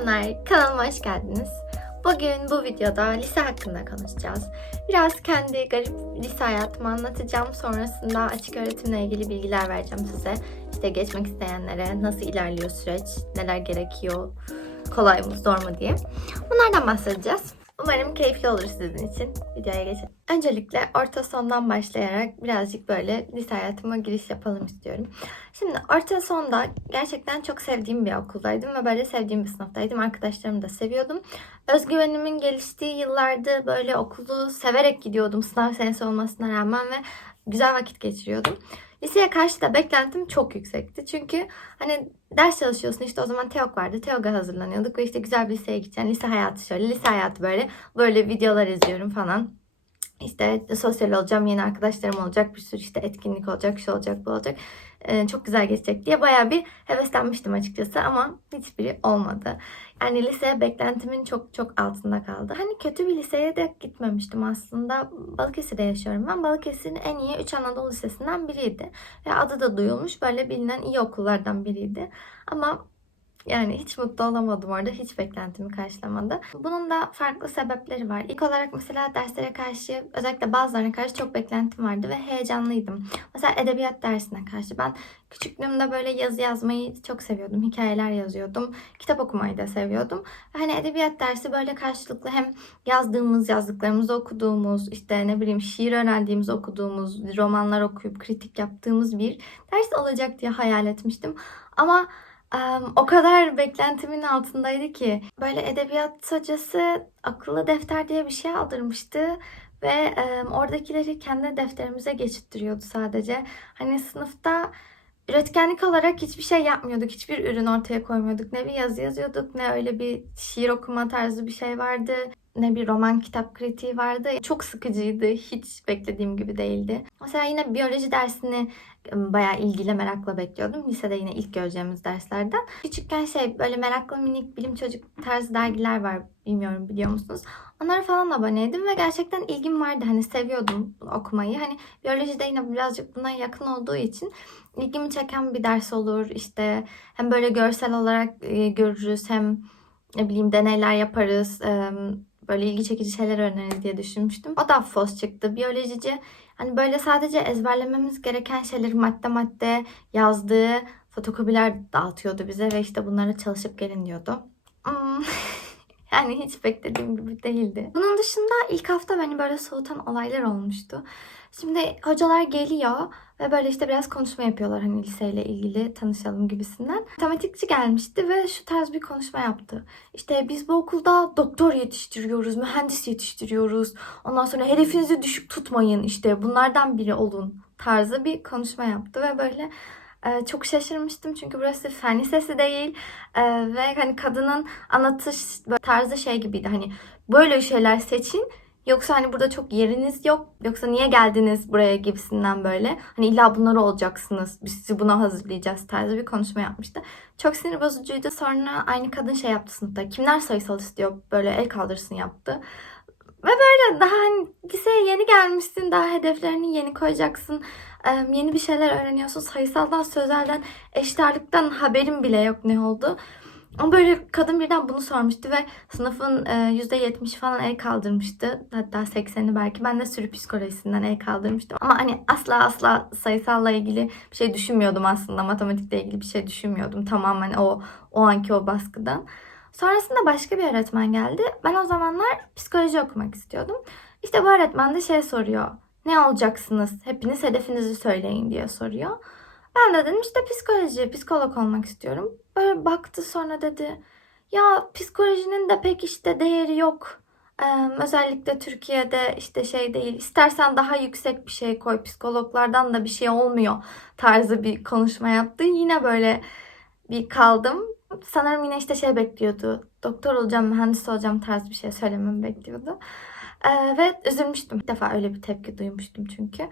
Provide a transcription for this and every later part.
Selamlar, kanalıma hoş geldiniz. Bugün bu videoda lise hakkında konuşacağız. Biraz kendi garip lise hayatımı anlatacağım. Sonrasında açık öğretimle ilgili bilgiler vereceğim size. İşte geçmek isteyenlere nasıl ilerliyor süreç, neler gerekiyor, kolay mı, zor mu diye. Bunlardan bahsedeceğiz. Umarım keyifli olur sizin için. Videoya geçelim. Öncelikle orta sondan başlayarak birazcık böyle lise hayatıma giriş yapalım istiyorum. Şimdi orta sonda gerçekten çok sevdiğim bir okuldaydım ve böyle sevdiğim bir sınıftaydım. Arkadaşlarımı da seviyordum. Özgüvenimin geliştiği yıllarda böyle okulu severek gidiyordum sınav senesi olmasına rağmen ve güzel vakit geçiriyordum. Liseye karşı da beklentim çok yüksekti. Çünkü hani ders çalışıyorsun işte o zaman TEOG vardı. TEOG'a hazırlanıyorduk ve işte güzel bir liseye gideceksin. Lise hayatı şöyle, lise hayatı böyle. Böyle videolar izliyorum falan. İşte sosyal olacağım, yeni arkadaşlarım olacak, bir sürü işte etkinlik olacak, şu olacak, bu olacak. Ee, çok güzel geçecek diye bayağı bir heveslenmiştim açıkçası ama hiçbiri olmadı. Yani lise beklentimin çok çok altında kaldı. Hani kötü bir liseye de gitmemiştim aslında. Balıkesir'de yaşıyorum ben. Balıkesir'in en iyi 3 Anadolu Lisesi'nden biriydi. Ve adı da duyulmuş böyle bilinen iyi okullardan biriydi. Ama yani hiç mutlu olamadım orada. Hiç beklentimi karşılamadı. Bunun da farklı sebepleri var. İlk olarak mesela derslere karşı özellikle bazılarına karşı çok beklentim vardı ve heyecanlıydım. Mesela edebiyat dersine karşı ben küçüklüğümde böyle yazı yazmayı çok seviyordum. Hikayeler yazıyordum. Kitap okumayı da seviyordum. Hani edebiyat dersi böyle karşılıklı hem yazdığımız, yazdıklarımızı okuduğumuz, işte ne bileyim şiir öğrendiğimiz, okuduğumuz, romanlar okuyup kritik yaptığımız bir ders olacak diye hayal etmiştim. Ama Um, o kadar beklentimin altındaydı ki böyle edebiyat hocası akıllı defter diye bir şey aldırmıştı ve um, oradakileri kendi defterimize geçittiriyordu sadece. Hani sınıfta üretkenlik olarak hiçbir şey yapmıyorduk. Hiçbir ürün ortaya koymuyorduk. Ne bir yazı yazıyorduk ne öyle bir şiir okuma tarzı bir şey vardı. Ne bir roman kitap kritiği vardı. Çok sıkıcıydı. Hiç beklediğim gibi değildi. Mesela yine biyoloji dersini bayağı ilgiyle merakla bekliyordum. Lisede yine ilk göreceğimiz derslerden. Küçükken şey böyle meraklı minik bilim çocuk tarzı dergiler var. Bilmiyorum biliyor musunuz? Onlara falan aboneydim ve gerçekten ilgim vardı. Hani seviyordum okumayı. Hani biyolojide yine birazcık buna yakın olduğu için ilgimi çeken bir ders olur. İşte hem böyle görsel olarak e, görürüz hem ne bileyim deneyler yaparız. Böyle ilgi çekici şeyler öğreniriz diye düşünmüştüm. O da FOS çıktı. Biyolojici hani böyle sadece ezberlememiz gereken şeyleri madde madde yazdığı fotokopiler dağıtıyordu bize ve işte bunlara çalışıp gelin diyordu. Hmm. Yani hiç beklediğim gibi değildi. Bunun dışında ilk hafta beni böyle soğutan olaylar olmuştu. Şimdi hocalar geliyor ve böyle işte biraz konuşma yapıyorlar hani liseyle ilgili tanışalım gibisinden. Matematikçi gelmişti ve şu tarz bir konuşma yaptı. İşte biz bu okulda doktor yetiştiriyoruz, mühendis yetiştiriyoruz. Ondan sonra hedefinizi düşük tutmayın işte bunlardan biri olun tarzı bir konuşma yaptı ve böyle ee, çok şaşırmıştım çünkü burası fen lisesi değil ee, ve hani kadının anlatış tarzı şey gibiydi hani böyle şeyler seçin yoksa hani burada çok yeriniz yok yoksa niye geldiniz buraya gibisinden böyle hani illa bunları olacaksınız biz sizi buna hazırlayacağız tarzı bir konuşma yapmıştı. Çok sinir bozucuydu sonra aynı kadın şey yaptı sınıfta kimler sayısal istiyor böyle el kaldırsın yaptı. Ve böyle daha hani liseye yeni gelmişsin, daha hedeflerini yeni koyacaksın, yeni bir şeyler öğreniyorsun. Sayısaldan, sözelden, eşit haberin bile yok ne oldu. Ama böyle kadın birden bunu sormuştu ve sınıfın %70 falan el kaldırmıştı. Hatta 80'i belki. Ben de sürü psikolojisinden el kaldırmıştım. Ama hani asla asla sayısalla ilgili bir şey düşünmüyordum aslında. Matematikle ilgili bir şey düşünmüyordum. Tamamen o o anki o baskıdan. Sonrasında başka bir öğretmen geldi. Ben o zamanlar psikoloji okumak istiyordum. İşte bu öğretmen de şey soruyor. Ne olacaksınız? Hepiniz hedefinizi söyleyin diye soruyor. Ben de dedim işte psikoloji, psikolog olmak istiyorum. Böyle baktı sonra dedi. Ya psikolojinin de pek işte değeri yok. Ee, özellikle Türkiye'de işte şey değil. İstersen daha yüksek bir şey koy. Psikologlardan da bir şey olmuyor tarzı bir konuşma yaptı. Yine böyle bir kaldım. Sanırım yine işte şey bekliyordu. Doktor olacağım, mühendis olacağım tarz bir şey söylememi bekliyordu. Ee, ve üzülmüştüm. İlk defa öyle bir tepki duymuştum çünkü.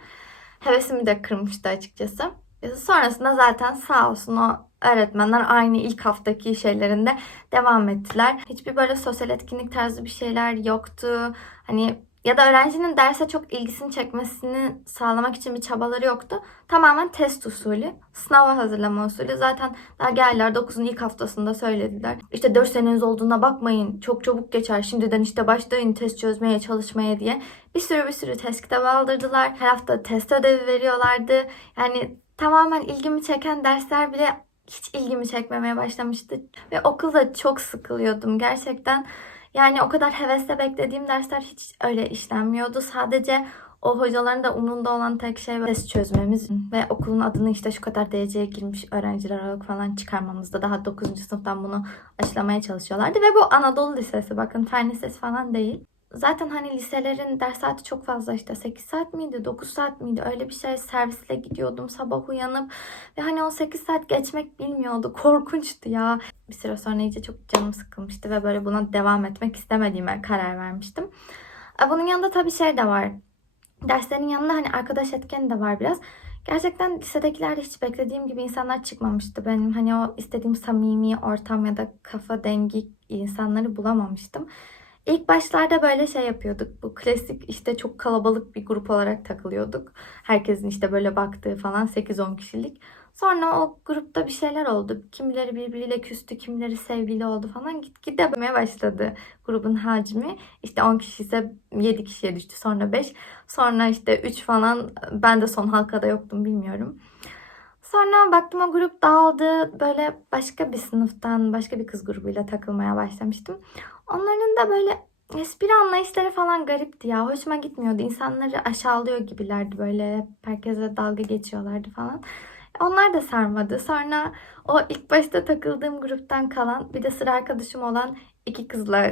Hevesimi de kırmıştı açıkçası. Sonrasında zaten sağ olsun o öğretmenler aynı ilk haftaki şeylerinde devam ettiler. Hiçbir böyle sosyal etkinlik tarzı bir şeyler yoktu. Hani ya da öğrencinin derse çok ilgisini çekmesini sağlamak için bir çabaları yoktu. Tamamen test usulü, sınava hazırlama usulü. Zaten daha geldiler 9'un ilk haftasında söylediler. İşte 4 seneniz olduğuna bakmayın. Çok çabuk geçer. Şimdiden işte başlayın test çözmeye, çalışmaya diye. Bir sürü bir sürü test kitabı aldırdılar. Her hafta test ödevi veriyorlardı. Yani tamamen ilgimi çeken dersler bile hiç ilgimi çekmemeye başlamıştı. Ve okulda çok sıkılıyordum gerçekten. Yani o kadar hevesle beklediğim dersler hiç öyle işlenmiyordu. Sadece o hocaların da umrunda olan tek şey test çözmemiz ve okulun adını işte şu kadar dereceye girmiş öğrenciler aralık falan çıkarmamızda. Daha 9. sınıftan bunu aşılamaya çalışıyorlardı. Ve bu Anadolu Lisesi bakın fen lisesi falan değil. Zaten hani liselerin ders saati çok fazla işte 8 saat miydi 9 saat miydi öyle bir şey servisle gidiyordum sabah uyanıp ve hani o 8 saat geçmek bilmiyordu korkunçtu ya. Bir süre sonra iyice çok canım sıkılmıştı ve böyle buna devam etmek istemediğime karar vermiştim. E, Bunun yanında tabii şey de var. Derslerin yanında hani arkadaş etkeni de var biraz. Gerçekten lisedekilerde hiç beklediğim gibi insanlar çıkmamıştı. Benim hani o istediğim samimi ortam ya da kafa dengi insanları bulamamıştım. İlk başlarda böyle şey yapıyorduk. Bu klasik işte çok kalabalık bir grup olarak takılıyorduk. Herkesin işte böyle baktığı falan 8-10 kişilik. Sonra o grupta bir şeyler oldu. Kimileri birbiriyle küstü, kimileri sevgili oldu falan. Gitgide büyümeye başladı grubun hacmi. İşte 10 kişi ise 7 kişiye düştü. Sonra 5. Sonra işte 3 falan. Ben de son halkada yoktum bilmiyorum. Sonra baktım o grup dağıldı. Böyle başka bir sınıftan, başka bir kız grubuyla takılmaya başlamıştım. Onların da böyle espri anlayışları falan garipti ya. Hoşuma gitmiyordu. İnsanları aşağılıyor gibilerdi böyle. Herkese dalga geçiyorlardı falan. Onlar da sarmadı. Sonra o ilk başta takıldığım gruptan kalan bir de sıra arkadaşım olan iki kızla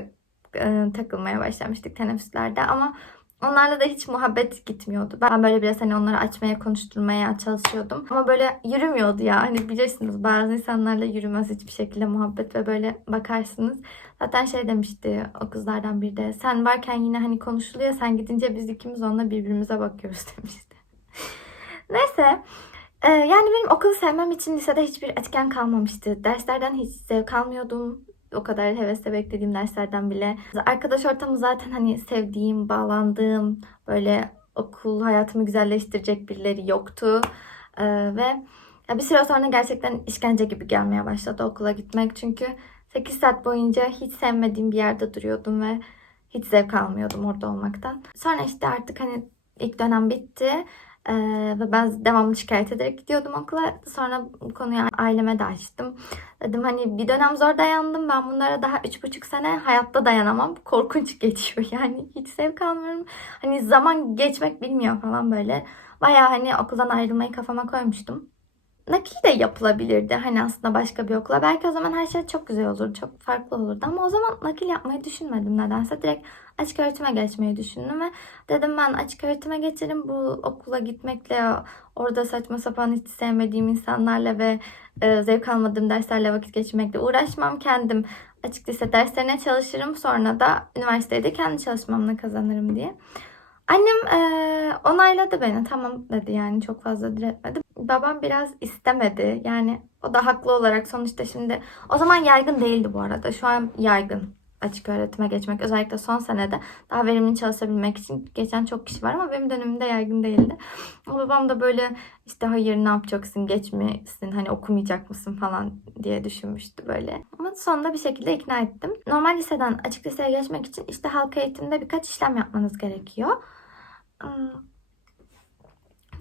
e, takılmaya başlamıştık teneffüslerde ama onlarla da hiç muhabbet gitmiyordu. Ben böyle biraz hani onları açmaya, konuşturmaya çalışıyordum. Ama böyle yürümüyordu ya. Hani bilirsiniz bazı insanlarla yürümez hiçbir şekilde muhabbet ve böyle bakarsınız. Zaten şey demişti o kızlardan biri de sen varken yine hani konuşuluyor sen gidince biz ikimiz onunla birbirimize bakıyoruz demişti. Neyse ee, yani benim okulu sevmem için lisede hiçbir etken kalmamıştı. Derslerden hiç zevk almıyordum. O kadar hevesle beklediğim derslerden bile. Arkadaş ortamı zaten hani sevdiğim, bağlandığım, böyle okul hayatımı güzelleştirecek birileri yoktu. Ee, ve ya bir süre sonra gerçekten işkence gibi gelmeye başladı okula gitmek. Çünkü 8 saat boyunca hiç sevmediğim bir yerde duruyordum ve hiç zevk almıyordum orada olmaktan. Sonra işte artık hani ilk dönem bitti. Ee, ve ben devamlı şikayet ederek gidiyordum okula. Sonra bu konuyu aileme de açtım. Dedim hani bir dönem zor dayandım. Ben bunlara daha üç buçuk sene hayatta dayanamam. Korkunç geçiyor yani. Hiç zevk almıyorum. Hani zaman geçmek bilmiyor falan böyle. Baya hani okuldan ayrılmayı kafama koymuştum. Nakil de yapılabilirdi hani aslında başka bir okula. Belki o zaman her şey çok güzel olurdu, çok farklı olurdu. Ama o zaman nakil yapmayı düşünmedim nedense. Direkt açık öğretime geçmeyi düşündüm ve dedim ben açık öğretime geçerim. Bu okula gitmekle, orada saçma sapan hiç sevmediğim insanlarla ve e, zevk almadığım derslerle vakit geçirmekle uğraşmam. Kendim açık lise derslerine çalışırım. Sonra da üniversitede kendi çalışmamla kazanırım diye. Annem e, onayladı beni. Tamam dedi yani çok fazla diretmedi. Babam biraz istemedi. Yani o da haklı olarak sonuçta şimdi o zaman yaygın değildi bu arada. Şu an yaygın açık öğretime geçmek. Özellikle son senede daha verimli çalışabilmek için geçen çok kişi var ama benim dönemimde yaygın değildi. Ama babam da böyle işte hayır ne yapacaksın geçmesin hani okumayacak mısın falan diye düşünmüştü böyle. Ama sonunda bir şekilde ikna ettim. Normal liseden açık liseye geçmek için işte halk eğitimde birkaç işlem yapmanız gerekiyor.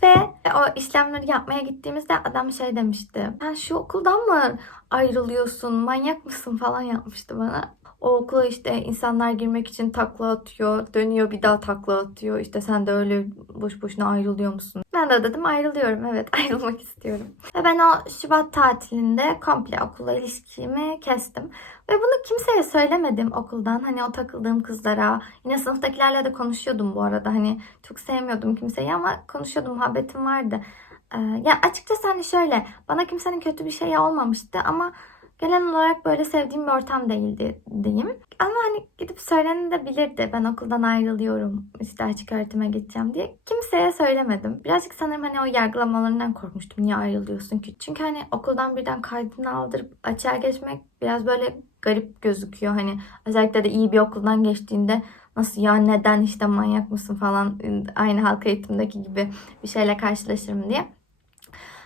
Ve o işlemleri yapmaya gittiğimizde adam şey demişti. Sen şu okuldan mı ayrılıyorsun? Manyak mısın falan yapmıştı bana. O okula işte insanlar girmek için takla atıyor. Dönüyor bir daha takla atıyor. İşte sen de öyle boş boşuna ayrılıyor musun? Ben de dedim ayrılıyorum. Evet ayrılmak istiyorum. Ve ben o Şubat tatilinde komple okulla ilişkimi kestim. Ve bunu kimseye söylemedim okuldan. Hani o takıldığım kızlara. Yine sınıftakilerle de konuşuyordum bu arada. Hani çok sevmiyordum kimseyi ama konuşuyordum. Muhabbetim vardı. Ee, ya açıkçası hani şöyle. Bana kimsenin kötü bir şeyi olmamıştı ama genel olarak böyle sevdiğim bir ortam değildi diyeyim. Ama hani gidip söylenebilirdi. Ben okuldan ayrılıyorum. işte açık öğretime gideceğim diye. Kimseye söylemedim. Birazcık sanırım hani o yargılamalarından korkmuştum. Niye ayrılıyorsun ki? Çünkü hani okuldan birden kaydını aldırıp açığa geçmek biraz böyle garip gözüküyor. Hani özellikle de iyi bir okuldan geçtiğinde nasıl ya neden işte manyak mısın falan aynı halk eğitimdeki gibi bir şeyle karşılaşırım diye.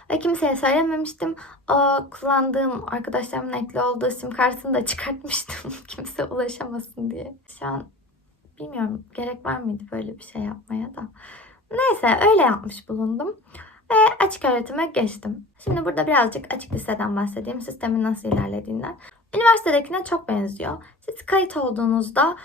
Ve kimseye söylememiştim. O kullandığım arkadaşlarımın ekli olduğu sim kartını da çıkartmıştım. Kimse ulaşamasın diye. Şu an bilmiyorum gerek var mıydı böyle bir şey yapmaya da. Neyse öyle yapmış bulundum. Ve açık öğretime geçtim. Şimdi burada birazcık açık liseden bahsedeyim. Sistemin nasıl ilerlediğinden. Üniversitedekine çok benziyor. Siz kayıt olduğunuzda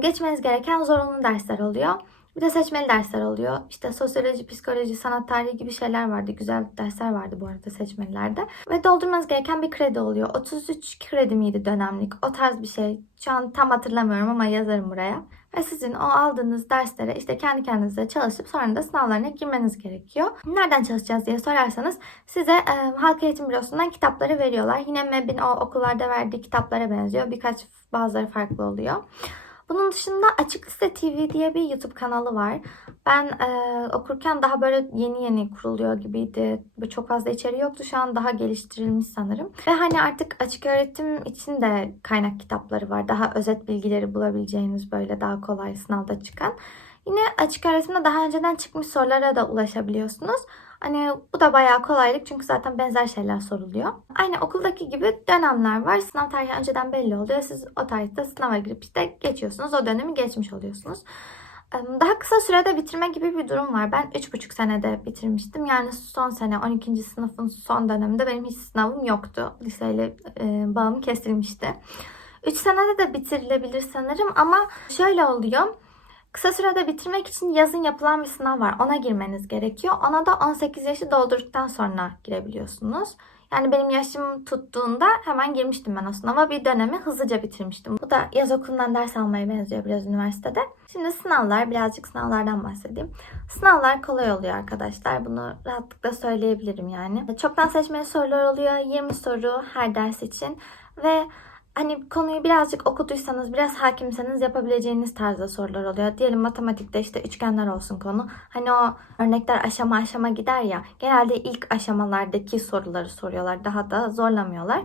geçmeniz gereken zorunlu dersler oluyor. Bir de seçmeli dersler oluyor. İşte sosyoloji, psikoloji, sanat tarihi gibi şeyler vardı. Güzel dersler vardı bu arada seçmelilerde. Ve doldurmanız gereken bir kredi oluyor. 33 kredi miydi dönemlik? O tarz bir şey. Şu an tam hatırlamıyorum ama yazarım buraya. Ve sizin o aldığınız derslere işte kendi kendinize çalışıp sonra da sınavlarına girmeniz gerekiyor. Nereden çalışacağız diye sorarsanız size e, Halk Eğitim Bürosu'ndan kitapları veriyorlar. Yine MEB'in o okullarda verdiği kitaplara benziyor. Birkaç bazıları farklı oluyor. Bunun dışında Açık Liste TV diye bir YouTube kanalı var. Ben e, okurken daha böyle yeni yeni kuruluyor gibiydi. Böyle çok fazla içeriği yoktu. Şu an daha geliştirilmiş sanırım. Ve hani artık açık öğretim için de kaynak kitapları var. Daha özet bilgileri bulabileceğiniz böyle daha kolay sınavda çıkan. Yine açık öğretimde daha önceden çıkmış sorulara da ulaşabiliyorsunuz. Hani bu da bayağı kolaylık çünkü zaten benzer şeyler soruluyor. Aynı okuldaki gibi dönemler var. Sınav tarihi önceden belli oluyor. Siz o tarihte sınava girip işte geçiyorsunuz. O dönemi geçmiş oluyorsunuz. Daha kısa sürede bitirme gibi bir durum var. Ben 3,5 senede bitirmiştim. Yani son sene 12. sınıfın son döneminde benim hiç sınavım yoktu. Liseyle e, bağım kesilmişti. 3 senede de bitirilebilir sanırım ama şöyle oluyor. Kısa sürede bitirmek için yazın yapılan bir sınav var. Ona girmeniz gerekiyor. Ona da 18 yaşı doldurduktan sonra girebiliyorsunuz. Yani benim yaşım tuttuğunda hemen girmiştim ben o sınava. Bir dönemi hızlıca bitirmiştim. Bu da yaz okulundan ders almaya benziyor biraz üniversitede. Şimdi sınavlar, birazcık sınavlardan bahsedeyim. Sınavlar kolay oluyor arkadaşlar. Bunu rahatlıkla söyleyebilirim yani. Çoktan seçmeli sorular oluyor. 20 soru her ders için. Ve hani konuyu birazcık okuduysanız, biraz hakimseniz yapabileceğiniz tarzda sorular oluyor. Diyelim matematikte işte üçgenler olsun konu. Hani o örnekler aşama aşama gider ya. Genelde ilk aşamalardaki soruları soruyorlar. Daha da zorlamıyorlar.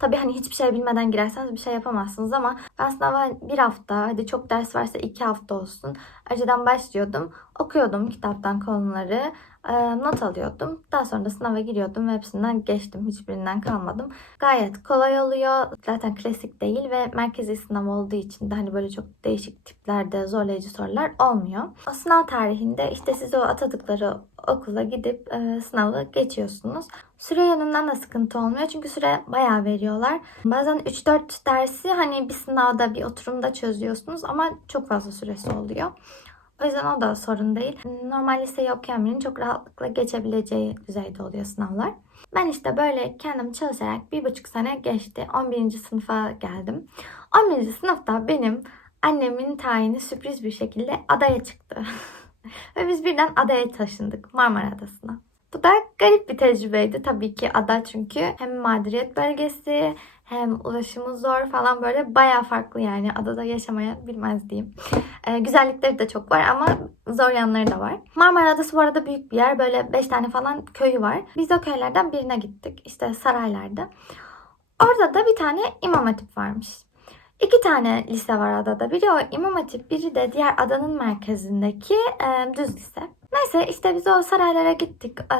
Tabii hani hiçbir şey bilmeden girerseniz bir şey yapamazsınız ama ben sınava bir hafta, hadi çok ders varsa iki hafta olsun. Önceden başlıyordum. Okuyordum kitaptan konuları e, not alıyordum. Daha sonra da sınava giriyordum ve hepsinden geçtim. Hiçbirinden kalmadım. Gayet kolay oluyor. Zaten klasik değil ve merkezi sınav olduğu için de hani böyle çok değişik tiplerde zorlayıcı sorular olmuyor. O sınav tarihinde işte siz o atadıkları okula gidip e, sınavı geçiyorsunuz. Süre yönünden de sıkıntı olmuyor çünkü süre bayağı veriyorlar. Bazen 3-4 dersi hani bir sınavda bir oturumda çözüyorsunuz ama çok fazla süresi oluyor. O yüzden o da sorun değil. Normal liseyi okuyan birinin çok rahatlıkla geçebileceği düzeyde oluyor sınavlar. Ben işte böyle kendim çalışarak bir buçuk sene geçti. 11. sınıfa geldim. 11. sınıfta benim annemin tayini sürpriz bir şekilde adaya çıktı. Ve biz birden adaya taşındık Marmara Adası'na. Bu da garip bir tecrübeydi tabii ki ada çünkü hem mağduriyet bölgesi hem ulaşımı zor falan böyle baya farklı yani adada yaşamaya bilmez diyeyim. Ee, güzellikleri de çok var ama zor yanları da var. Marmara Adası bu arada büyük bir yer böyle 5 tane falan köyü var. Biz o köylerden birine gittik işte saraylarda. Orada da bir tane imam hatip varmış. İki tane lise var adada. Biri o İmam Hatip, biri de diğer adanın merkezindeki e, düz lise. Neyse işte biz o saraylara gittik. E,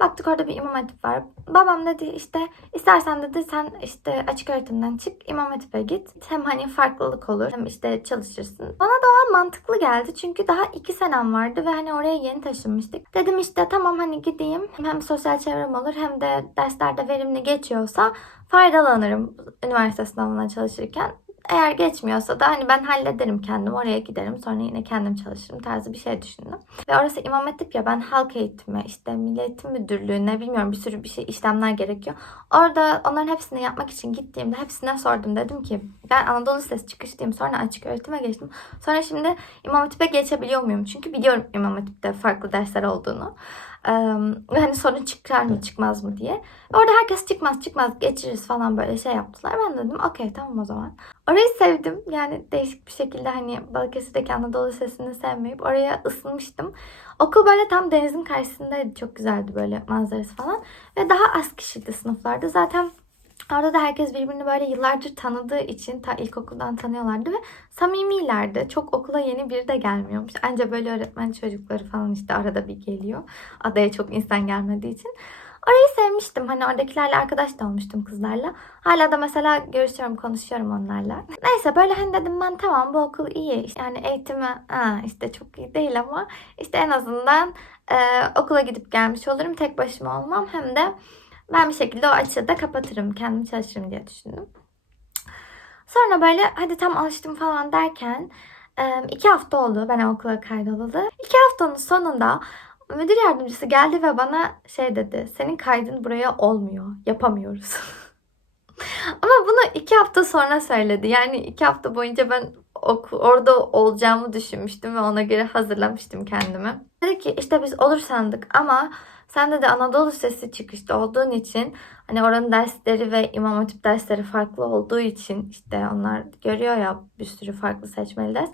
baktık orada bir İmam Hatip var. Babam dedi işte istersen dedi sen işte açık öğretimden çık İmam Hatip'e git. Hem hani farklılık olur hem işte çalışırsın. Bana da o mantıklı geldi. Çünkü daha iki senem vardı ve hani oraya yeni taşınmıştık. Dedim işte tamam hani gideyim. Hem sosyal çevrem olur hem de derslerde verimli geçiyorsa faydalanırım üniversite sınavına çalışırken. Eğer geçmiyorsa da hani ben hallederim kendim oraya giderim sonra yine kendim çalışırım tarzı bir şey düşündüm. Ve orası imam hatip ya ben halk eğitimi işte milli eğitim müdürlüğüne bilmiyorum bir sürü bir şey işlemler gerekiyor. Orada onların hepsini yapmak için gittiğimde hepsine sordum dedim ki ben Anadolu Lisesi çıkışlıyım sonra açık öğretime geçtim. Sonra şimdi imam hatipe geçebiliyor muyum? Çünkü biliyorum imam hatipte farklı dersler olduğunu. Ve hani sorun çıkar mı çıkmaz mı diye. Orada herkes çıkmaz çıkmaz geçiririz falan böyle şey yaptılar. Ben dedim okey tamam o zaman. Orayı sevdim. Yani değişik bir şekilde hani Balıkesir'deki Anadolu Lisesi'ni sevmeyip oraya ısınmıştım. Okul böyle tam denizin karşısındaydı. Çok güzeldi böyle manzarası falan. Ve daha az kişiydi sınıflarda. Zaten Orada da herkes birbirini böyle yıllardır tanıdığı için ta ilkokuldan tanıyorlardı ve samimilerdi. Çok okula yeni biri de gelmiyormuş. Anca böyle öğretmen çocukları falan işte arada bir geliyor. Adaya çok insan gelmediği için. Orayı sevmiştim. Hani oradakilerle arkadaş da olmuştum kızlarla. Hala da mesela görüşüyorum, konuşuyorum onlarla. Neyse böyle hani dedim ben tamam bu okul iyi. Yani eğitimi ha, işte çok iyi değil ama işte en azından e, okula gidip gelmiş olurum. Tek başıma olmam. Hem de ben bir şekilde o açığı da kapatırım. Kendim çalışırım diye düşündüm. Sonra böyle hadi tam alıştım falan derken iki hafta oldu ben okula kaydolalı. İki haftanın sonunda müdür yardımcısı geldi ve bana şey dedi. Senin kaydın buraya olmuyor. Yapamıyoruz. Ama bunu iki hafta sonra söyledi. Yani iki hafta boyunca ben oku- orada olacağımı düşünmüştüm ve ona göre hazırlamıştım kendimi. Dedi ki işte biz olur sandık ama sen de de Anadolu Lisesi çıkışta olduğun için hani oranın dersleri ve İmam Hatip dersleri farklı olduğu için işte onlar görüyor ya bir sürü farklı seçmeli ders.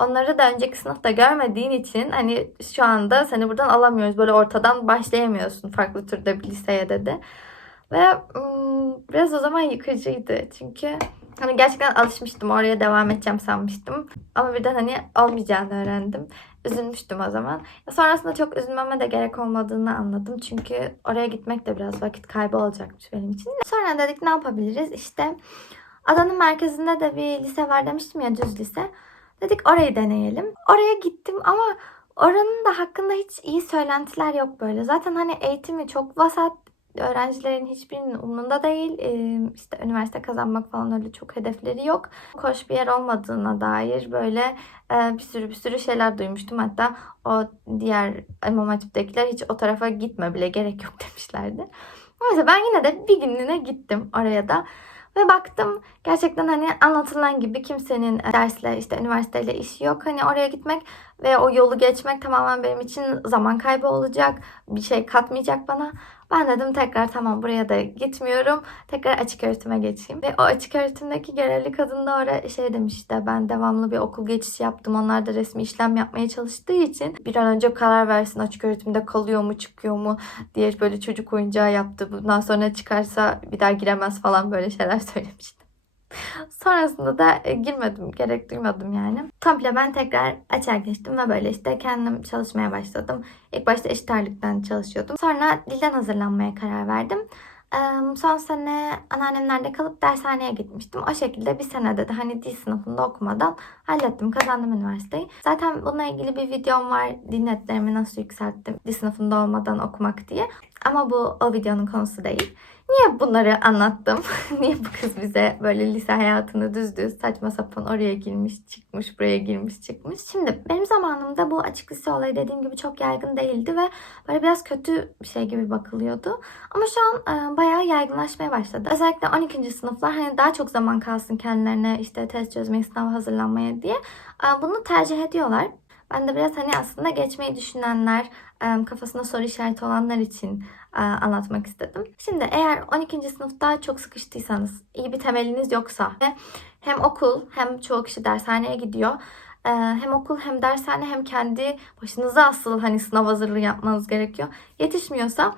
Onları da önceki sınıfta görmediğin için hani şu anda seni buradan alamıyoruz. Böyle ortadan başlayamıyorsun farklı türde bir liseye dedi. Ve biraz o zaman yıkıcıydı. Çünkü hani gerçekten alışmıştım. Oraya devam edeceğim sanmıştım. Ama birden hani olmayacağını öğrendim. Üzülmüştüm o zaman. Sonrasında çok üzülmeme de gerek olmadığını anladım. Çünkü oraya gitmek de biraz vakit kaybı olacakmış benim için. Sonra dedik ne yapabiliriz? İşte adanın merkezinde de bir lise var demiştim ya düz lise. Dedik orayı deneyelim. Oraya gittim ama oranın da hakkında hiç iyi söylentiler yok böyle. Zaten hani eğitimi çok vasat. Öğrencilerin hiçbirinin umurunda değil. Ee, işte üniversite kazanmak falan öyle çok hedefleri yok. Hoş bir yer olmadığına dair böyle bir sürü bir sürü şeyler duymuştum. Hatta o diğer İmam Hatip'tekiler hiç o tarafa gitme bile gerek yok demişlerdi. Neyse ben yine de bir günlüğüne gittim oraya da. Ve baktım gerçekten hani anlatılan gibi kimsenin dersle işte üniversiteyle işi yok. Hani oraya gitmek ve o yolu geçmek tamamen benim için zaman kaybı olacak. Bir şey katmayacak bana. Ben dedim tekrar tamam buraya da gitmiyorum. Tekrar açık öğretime geçeyim. Ve o açık öğretimdeki görevli kadın da oraya şey demiş işte ben devamlı bir okul geçişi yaptım. Onlar da resmi işlem yapmaya çalıştığı için bir an önce karar versin açık öğretimde kalıyor mu çıkıyor mu diye böyle çocuk oyuncağı yaptı. Bundan sonra çıkarsa bir daha giremez falan böyle şeyler söylemişti. Sonrasında da e, girmedim. Gerek duymadım yani. Komple ben tekrar açığa geçtim ve böyle işte kendim çalışmaya başladım. İlk başta eşit ağırlıktan çalışıyordum. Sonra dilden hazırlanmaya karar verdim. Son sene anneannemlerde kalıp dershaneye gitmiştim. O şekilde bir senede de hani dil sınıfında okumadan hallettim. Kazandım üniversiteyi. Zaten bununla ilgili bir videom var. Dil netlerimi nasıl yükselttim dil sınıfında olmadan okumak diye. Ama bu o videonun konusu değil. Niye bunları anlattım? Niye bu kız bize böyle lise hayatını düz düz saçma sapan oraya girmiş çıkmış buraya girmiş çıkmış. Şimdi benim zamanımda bu açık lise olayı dediğim gibi çok yaygın değildi ve böyle biraz kötü bir şey gibi bakılıyordu. Ama şu an e, bayağı yaygınlaşmaya başladı. Özellikle 12. sınıflar hani daha çok zaman kalsın kendilerine işte test çözmeye, sınava hazırlanmaya diye e, bunu tercih ediyorlar. Ben de biraz hani aslında geçmeyi düşünenler, kafasında soru işareti olanlar için anlatmak istedim. Şimdi eğer 12. sınıfta çok sıkıştıysanız, iyi bir temeliniz yoksa ve hem okul hem çoğu kişi dershaneye gidiyor. e, Hem okul hem dershane hem kendi başınıza asıl hani sınav hazırlığı yapmanız gerekiyor. Yetişmiyorsa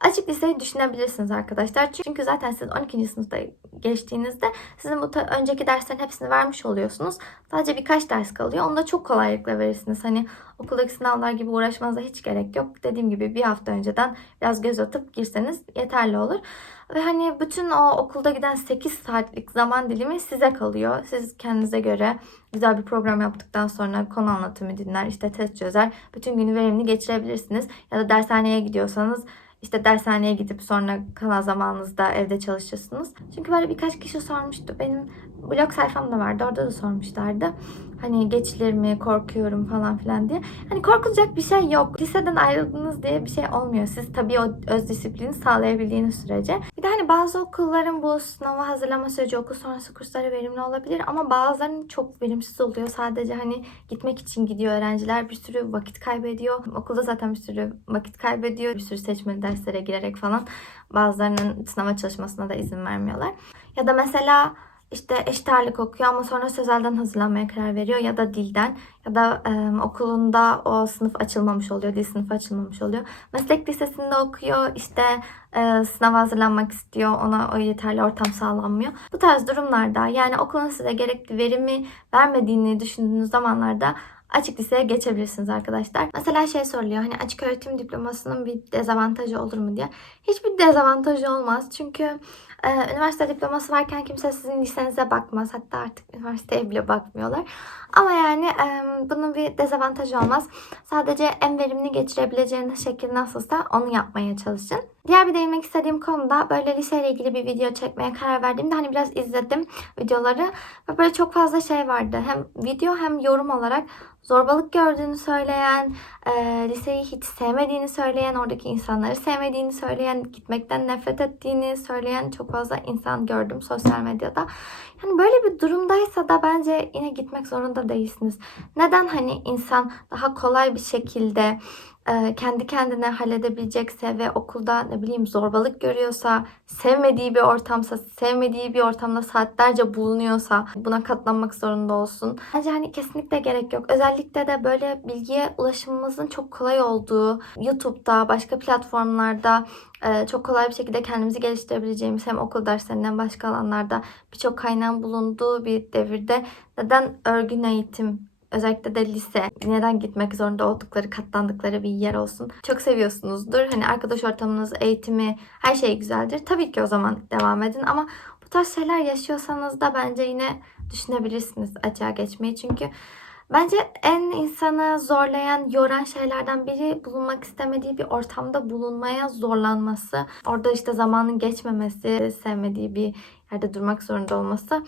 Açık liseyi düşünebilirsiniz arkadaşlar. Çünkü zaten siz 12. sınıfta geçtiğinizde sizin bu önceki derslerin hepsini vermiş oluyorsunuz. Sadece birkaç ders kalıyor. Onu da çok kolaylıkla verirsiniz. Hani okuldaki sınavlar gibi uğraşmanıza hiç gerek yok. Dediğim gibi bir hafta önceden biraz göz atıp girseniz yeterli olur. Ve hani bütün o okulda giden 8 saatlik zaman dilimi size kalıyor. Siz kendinize göre güzel bir program yaptıktan sonra konu anlatımı dinler, işte test çözer. Bütün günü verimli geçirebilirsiniz. Ya da dershaneye gidiyorsanız işte dershaneye gidip sonra kalan zamanınızda evde çalışırsınız. Çünkü böyle birkaç kişi sormuştu. Benim blog sayfam da vardı. Orada da sormuşlardı. Hani geçilir mi, korkuyorum falan filan diye. Hani korkulacak bir şey yok. Liseden ayrıldınız diye bir şey olmuyor. Siz tabii o öz disiplini sağlayabildiğiniz sürece. Bir de hani bazı okulların bu sınava hazırlama süreci okul sonrası kursları verimli olabilir ama bazılarının çok verimsiz oluyor. Sadece hani gitmek için gidiyor öğrenciler. Bir sürü vakit kaybediyor. Okulda zaten bir sürü vakit kaybediyor. Bir sürü seçmeli derslere girerek falan. Bazılarının sınava çalışmasına da izin vermiyorlar. Ya da mesela işte eşit ağırlık okuyor ama sonra sözelden hazırlanmaya karar veriyor ya da dilden ya da e, okulunda o sınıf açılmamış oluyor, dil sınıfı açılmamış oluyor. Meslek lisesinde okuyor, işte e, sınava hazırlanmak istiyor, ona o yeterli ortam sağlanmıyor. Bu tarz durumlarda yani okulun size gerekli verimi vermediğini düşündüğünüz zamanlarda açık liseye geçebilirsiniz arkadaşlar. Mesela şey soruluyor hani açık öğretim diplomasının bir dezavantajı olur mu diye. Hiçbir dezavantajı olmaz. Çünkü e, üniversite diploması varken kimse sizin lisenize bakmaz. Hatta artık üniversiteye bile bakmıyorlar. Ama yani e, bunun bir dezavantajı olmaz. Sadece en verimli geçirebileceğiniz şekil nasılsa onu yapmaya çalışın. Diğer bir değinmek istediğim konu da böyle liseyle ilgili bir video çekmeye karar verdiğimde hani biraz izledim videoları ve böyle çok fazla şey vardı. Hem video hem yorum olarak zorbalık gördüğünü söyleyen, e, liseyi hiç sevmediğini söyleyen, oradaki insanları sevmediğini söyleyen, gitmekten nefret ettiğini söyleyen çok fazla insan gördüm sosyal medyada. Yani böyle bir durumdaysa da bence yine gitmek zorunda değilsiniz. Neden hani insan daha kolay bir şekilde kendi kendine halledebilecekse ve okulda ne bileyim zorbalık görüyorsa, sevmediği bir ortamsa, sevmediği bir ortamda saatlerce bulunuyorsa buna katlanmak zorunda olsun. Bence hani kesinlikle gerek yok. Özellikle de böyle bilgiye ulaşımımızın çok kolay olduğu YouTube'da, başka platformlarda e, çok kolay bir şekilde kendimizi geliştirebileceğimiz hem okul derslerinden başka alanlarda birçok kaynağın bulunduğu bir devirde neden örgün eğitim özellikle de lise neden gitmek zorunda oldukları katlandıkları bir yer olsun. Çok seviyorsunuzdur. Hani arkadaş ortamınız, eğitimi her şey güzeldir. Tabii ki o zaman devam edin ama bu tarz şeyler yaşıyorsanız da bence yine düşünebilirsiniz açığa geçmeyi. Çünkü Bence en insanı zorlayan, yoran şeylerden biri bulunmak istemediği bir ortamda bulunmaya zorlanması. Orada işte zamanın geçmemesi, sevmediği bir yerde durmak zorunda olması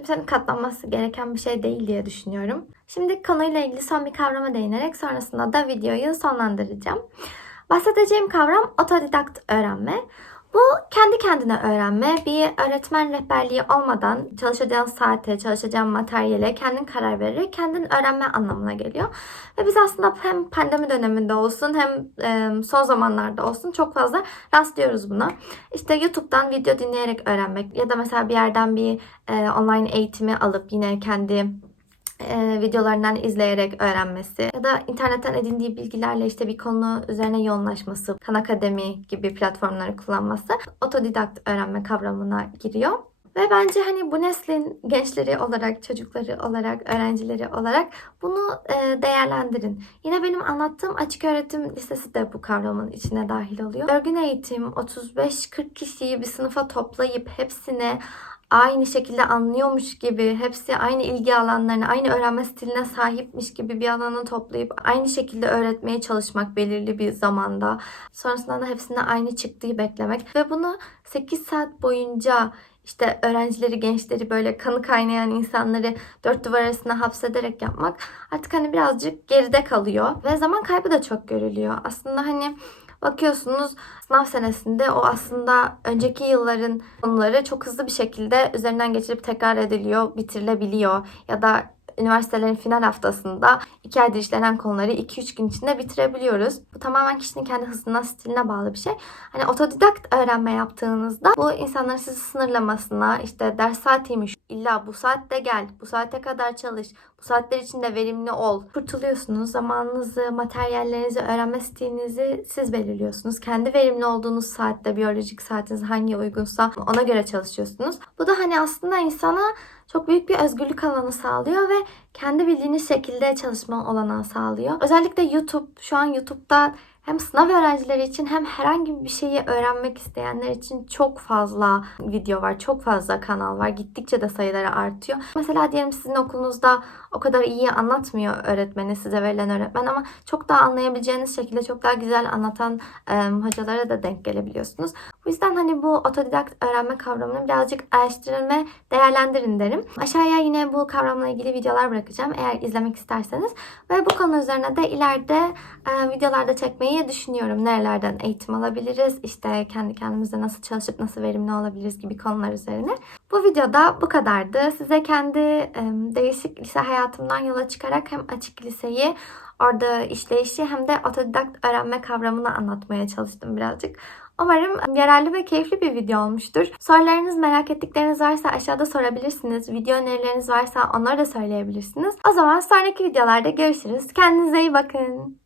kimsenin katlanması gereken bir şey değil diye düşünüyorum. Şimdi konuyla ilgili son bir kavrama değinerek sonrasında da videoyu sonlandıracağım. Bahsedeceğim kavram otodidakt öğrenme. Bu kendi kendine öğrenme, bir öğretmen rehberliği olmadan çalışacağın saate, çalışacağın materyale kendin karar vererek kendin öğrenme anlamına geliyor. Ve biz aslında hem pandemi döneminde olsun hem son zamanlarda olsun çok fazla rastlıyoruz buna. İşte YouTube'dan video dinleyerek öğrenmek ya da mesela bir yerden bir online eğitimi alıp yine kendi e, videolarından izleyerek öğrenmesi ya da internetten edindiği bilgilerle işte bir konu üzerine yoğunlaşması, Khan Akademi gibi platformları kullanması otodidakt öğrenme kavramına giriyor. Ve bence hani bu neslin gençleri olarak, çocukları olarak, öğrencileri olarak bunu e, değerlendirin. Yine benim anlattığım açık öğretim lisesi de bu kavramın içine dahil oluyor. Örgün eğitim 35-40 kişiyi bir sınıfa toplayıp hepsine aynı şekilde anlıyormuş gibi, hepsi aynı ilgi alanlarına, aynı öğrenme stiline sahipmiş gibi bir alana toplayıp aynı şekilde öğretmeye çalışmak belirli bir zamanda. Sonrasında da hepsine aynı çıktığı beklemek ve bunu 8 saat boyunca işte öğrencileri, gençleri böyle kanı kaynayan insanları dört duvar arasında hapsederek yapmak artık hani birazcık geride kalıyor ve zaman kaybı da çok görülüyor. Aslında hani Bakıyorsunuz sınav senesinde o aslında önceki yılların konuları çok hızlı bir şekilde üzerinden geçirip tekrar ediliyor, bitirilebiliyor. Ya da üniversitelerin final haftasında iki aydır işlenen konuları 2-3 gün içinde bitirebiliyoruz. Bu tamamen kişinin kendi hızına, stiline bağlı bir şey. Hani otodidakt öğrenme yaptığınızda bu insanların sizi sınırlamasına, işte ders saatiymiş, illa bu saatte gel, bu saate kadar çalış, bu saatler içinde verimli ol. Kurtuluyorsunuz. Zamanınızı, materyallerinizi, öğrenme stilinizi siz belirliyorsunuz. Kendi verimli olduğunuz saatte, biyolojik saatiniz hangi uygunsa ona göre çalışıyorsunuz. Bu da hani aslında insana çok büyük bir özgürlük alanı sağlıyor ve kendi bildiğiniz şekilde çalışma olanağı sağlıyor. Özellikle YouTube, şu an YouTube'da hem sınav öğrencileri için hem herhangi bir şeyi öğrenmek isteyenler için çok fazla video var, çok fazla kanal var. Gittikçe de sayıları artıyor. Mesela diyelim sizin okulunuzda o kadar iyi anlatmıyor öğretmeni, size verilen öğretmen ama çok daha anlayabileceğiniz şekilde çok daha güzel anlatan e, hocalara da denk gelebiliyorsunuz. Bu yüzden hani bu otodidakt öğrenme kavramını birazcık araştırın değerlendirin derim. Aşağıya yine bu kavramla ilgili videolar bırakacağım eğer izlemek isterseniz. Ve bu konu üzerine de ileride e, videolarda çekmeyi düşünüyorum. Nerelerden eğitim alabiliriz, işte kendi kendimize nasıl çalışıp nasıl verimli olabiliriz gibi konular üzerine. Bu videoda bu kadardı. Size kendi e, değişik lise hayatımdan yola çıkarak hem açık liseyi orada işleyişi hem de otodidakt öğrenme kavramını anlatmaya çalıştım birazcık. Umarım yararlı ve keyifli bir video olmuştur. Sorularınız, merak ettikleriniz varsa aşağıda sorabilirsiniz. Video önerileriniz varsa onları da söyleyebilirsiniz. O zaman sonraki videolarda görüşürüz. Kendinize iyi bakın.